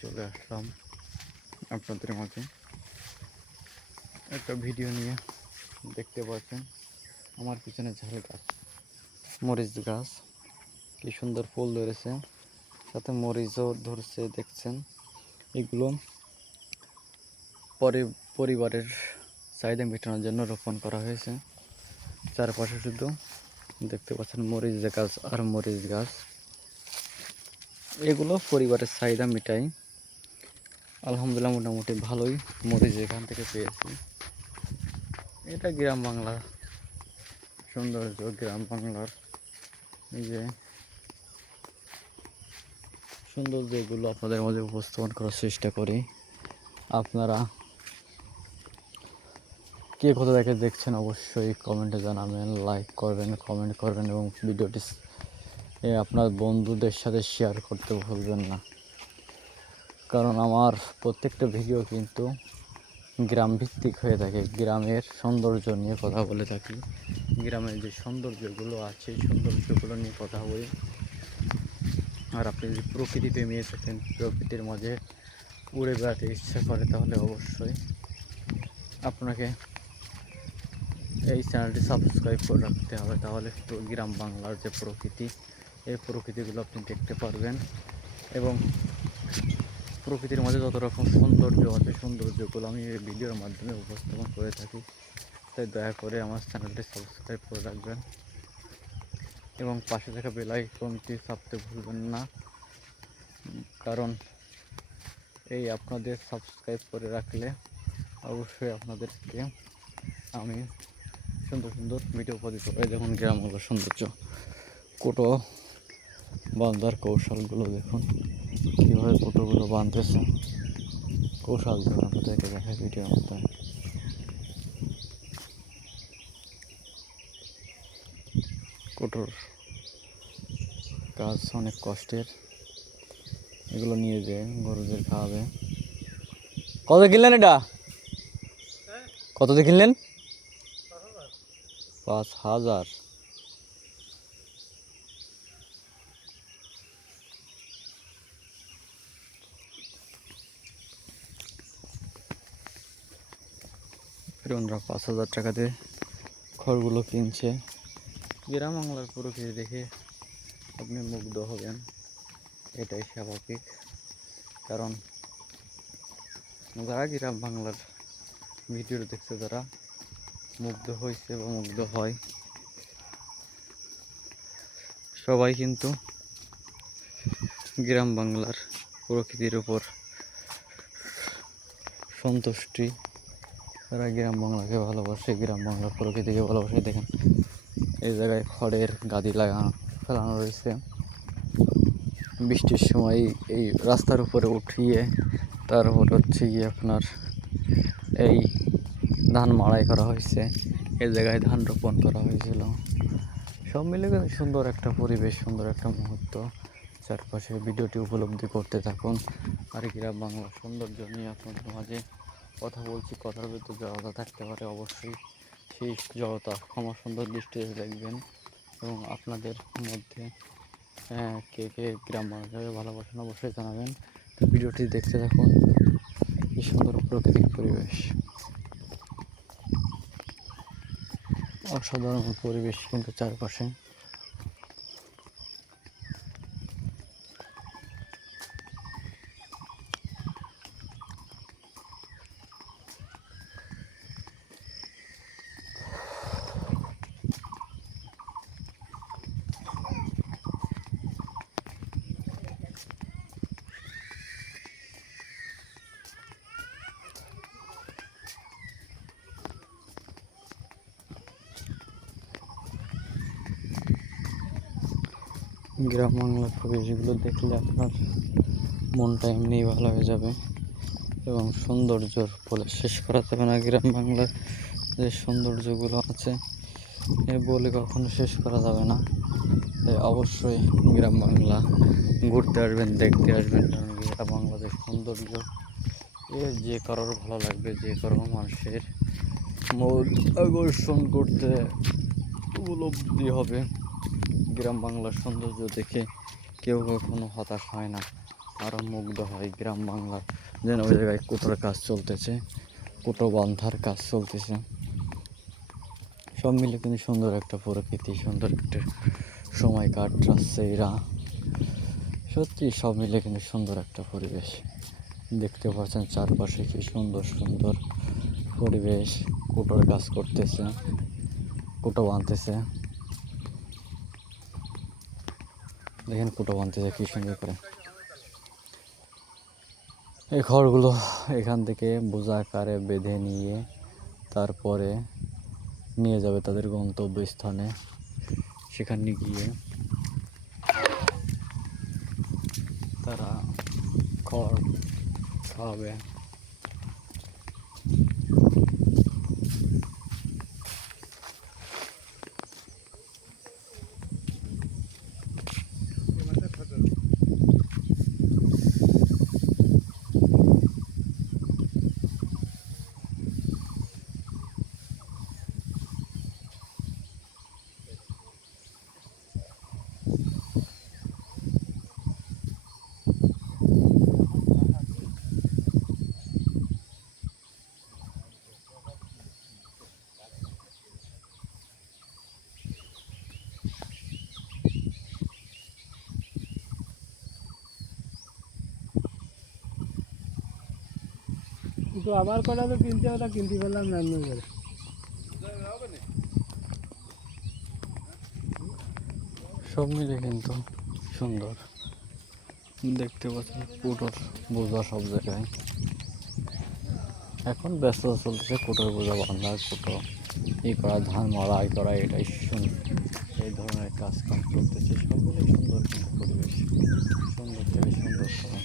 চলে আসলাম আপনাদের মাঝে একটা ভিডিও নিয়ে। দেখতে পাচ্ছেন আমার পিছনে ঝাল গাছ, মরিচ গাছ, কি সুন্দর ফুল ধরেছে, সাথে মরিচও ধরছে। দেখছেন এগুলো পরিবারের চাহিদা মেটানোর জন্য রোপণ করা হয়েছে। চারপাশে শুধু দেখতে পাচ্ছেন মরিচ গাছ আর মরিচ গাছ। এগুলো পরিবারের চাহিদা মেটায়। আলহামদুলিল্লাহ মোটামুটি ভালোই মরিচ এখান থেকে পেয়েছি। এটা গ্রাম বাংলা সৌন্দর্য, গ্রাম বাংলার এই যে সৌন্দর্য, এগুলো আপনাদের মধ্যে উপস্থাপন করার চেষ্টা করি। আপনারা কে কোথা থেকে দেখছেন অবশ্যই কমেন্টে জানাবেন, লাইক করবেন, কমেন্ট করবেন এবং ভিডিওটি আপনার বন্ধুদের সাথে শেয়ার করতে ভুলবেন না। কারণ আমার প্রত্যেকটা ভিডিও কিন্তু গ্রাম ভিত্তিক হয়ে থাকে, গ্রামের সৌন্দর্য নিয়ে কথা বলে থাকি। গ্রামের যে সৌন্দর্যগুলো আছে সৌন্দর্যগুলো নিয়ে কথা বলি। আর আপনি যদি প্রকৃতি প্রেমিয়ে থাকেন, প্রকৃতির মাঝে উড়ে বেড়াতে ইচ্ছা করে, তাহলে অবশ্যই আপনাকে এই চ্যানেলটি সাবস্ক্রাইব করে রাখতে হবে। তাহলে গ্রাম বাংলার যে প্রকৃতি, এই প্রকৃতিগুলো আপনি দেখতে পারবেন এবং প্রকৃতির মাঝে যত রকম সৌন্দর্য আছে সৌন্দর্যগুলো আমি এই ভিডিওর মাধ্যমে উপস্থাপন করে থাকি। তাই দয়া করে আমার চ্যানেলটি সাবস্ক্রাইব করে রাখবেন এবং পাশে থাকা বেল আইকনটি চাপতে ভুলবেন না। কারণ এই আপনাদের সাবস্ক্রাইব করে রাখলে অবশ্যই আপনাদেরকে আমি সুন্দর সুন্দর ভিডিও উপহার দেবো। যেমন গ্রাম বাংলার সৌন্দর্য, কোটো বাঁধার কৌশলগুলো দেখুন, কীভাবে কোটোগুলো বাঁধতেছে, কৌশল ধরে আপনাদেরকে দেখায় ভিডিওর মাধ্যমে। কোটোর কাজ অনেক কষ্টের, এগুলো নিয়ে যেয়ে গরুদের খাওয়াবে। কত কিনলেন এটা? কত দিয়ে কিনলেন? 5,000। ওনারা 5,000 টাকাতে খড়গুলো কিনছে। গ্রাম বাংলার প্রকৃতি দেখে আপনি মুগ্ধ হবেন, এটাই স্বাভাবিক। কারণ যারা গ্রাম বাংলার ভিডিও দেখছে, তারা মুগ্ধ হয়েছে বা মুগ্ধ হয়, সবাই কিন্তু গ্রাম বাংলার প্রকৃতির উপর সন্তুষ্টি। তারা গ্রাম বাংলাকে ভালোবাসে, গ্রাম বাংলার প্রকৃতিকে ভালোবাসে। দেখেন এই জায়গায় খড়ের গাদি ফেলানো রয়েছে। বৃষ্টির সময় এই রাস্তার উপরে উঠিয়ে তারপর হচ্ছে গিয়ে আপনার এই ধান মাড়াই করা হয়েছে, এই জায়গায় ধান রোপণ করা হয়েছিল। সব মিলে সুন্দর একটা পরিবেশ, সুন্দর একটা মুহূর্ত। চারপাশে ভিডিওটি উপলব্ধি করতে থাকুন। আর গ্রাম বাংলার সৌন্দর্য নিয়ে আপনাদের মাঝে কথা বলছি। কথার ভিতরে জড়তা থাকতে পারে, অবশ্যই সেই জড়তা ক্ষমা সুন্দর দৃষ্টিতে দেখবেন। এবং আপনাদের মধ্যে কে কে গ্রাম বাংলাকে ভালোবাসেন অবশ্যই জানাবেন। তো ভিডিওটি দেখতে থাকুন। এই সুন্দর প্রাকৃতিক পরিবেশ, অসাধারণ পরিবেশ কিন্তু চারপাশে। গ্রাম বাংলার পরিবেশগুলো দেখলে আপনার মনটা এমনিই ভালো হয়ে যাবে এবং সৌন্দর্যর বলে শেষ করা যাবে না। গ্রাম বাংলার যে সৌন্দর্যগুলো আছে বলে কখনো শেষ করা যাবে না। অবশ্যই গ্রাম বাংলা ঘুরতে আসবেন, দেখতে আসবেন। কারণ গ্রাম বাংলাদেশ সৌন্দর্য যে কারোর ভালো লাগবে, যে কারো মানুষের মন আকর্ষণ করতে উপলব্ধি হবে। গ্রাম বাংলার সৌন্দর্য দেখে কেউ কখনো হতাশ হয় না। আরও মুগ্ধ হয় গ্রাম বাংলার। যেন ওই জায়গায় কুটোর কাজ চলতেছে, কুটো বান্ধার কাজ চলতেছে। সব মিলে কিন্তু সুন্দর একটা প্রকৃতি, সুন্দর একটা সময় কাটাচ্ছে এরা। সত্যি সব মিলে কিন্তু সুন্দর একটা পরিবেশ। দেখতে পাচ্ছেন চারপাশে কি সুন্দর সুন্দর পরিবেশ। কুটোর কাজ করতেছে, কুটো বাঁধতেছে। দেখেন কুটো বাঁধতেছে কি সুন্দর করে। এই খড়গুলো এখান থেকে বোঝা আকারে বেঁধে নিয়ে তারপরে নিয়ে যাবে তাদের গন্তব্যস্থানে। সেখানে গিয়ে তারা খড় খাওয়াবে। কিন্তু আমার কটা তো কিনতে ওটা কিনতে পারলাম না করে। সব মিলে কিন্তু সুন্দর দেখতে পাচ্ছেন। কুটোর বোঝা সব জায়গায় এখন ব্যস্ত চলতেছে। কুটোর বোঝা বান্ধা, কুটো ই করা, ধান মাড়াই করা, এটাই এই ধরনের কাজ কাম চলতেছে। সব মিলে সুন্দর কিন্তু পরিবেশ, সুন্দর থেকে সুন্দর করা।